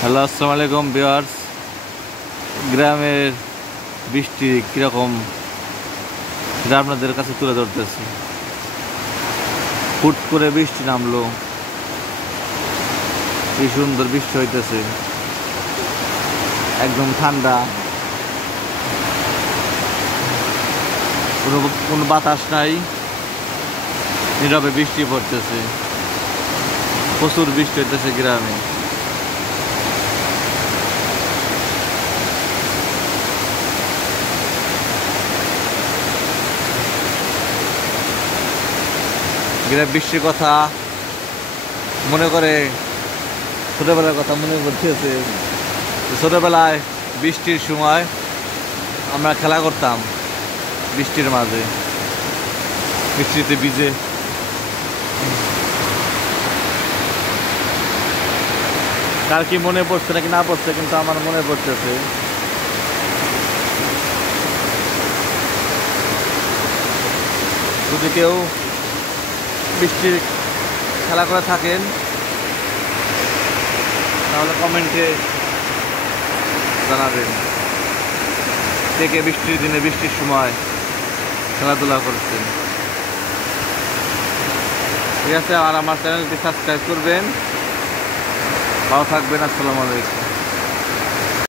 Hello, আসসালামু আলাইকুম viewers. গ্রামের বৃষ্টি কীরকম সেটা আপনাদের কাছে তুলে ধরতেছি। হুট করে বৃষ্টি নামলো, কি সুন্দর বৃষ্টি হইতেছে, একদম ঠান্ডা, কোনো বাতাস নাই, নীরবে বৃষ্টি পড়তেছে, প্রচুর বৃষ্টি হইতেছে গ্রামে। গ্রামের বৃষ্টির কথা মনে করে ছোটবেলার কথা মনে করতেছে। ছোটবেলায় বৃষ্টির সময় আমরা খেলা করতাম বৃষ্টির মাঝে, বৃষ্টিতে ভিজে। কার কি মনে পড়ছে নাকি না পড়ছে, কিন্তু আমার মনে পড়তেছে। যদি কেউ বৃষ্টির খেলা করে থাকেন তাহলে কমেন্টে জানাবেন কে কে বৃষ্টির দিনে বৃষ্টির সময় খেলাধুলা করছেন। ঠিক আছে, আর আমার চ্যানেলটি সাবস্ক্রাইব করবেন। ভালো থাকবেন। আসসালামু আলাইকুম।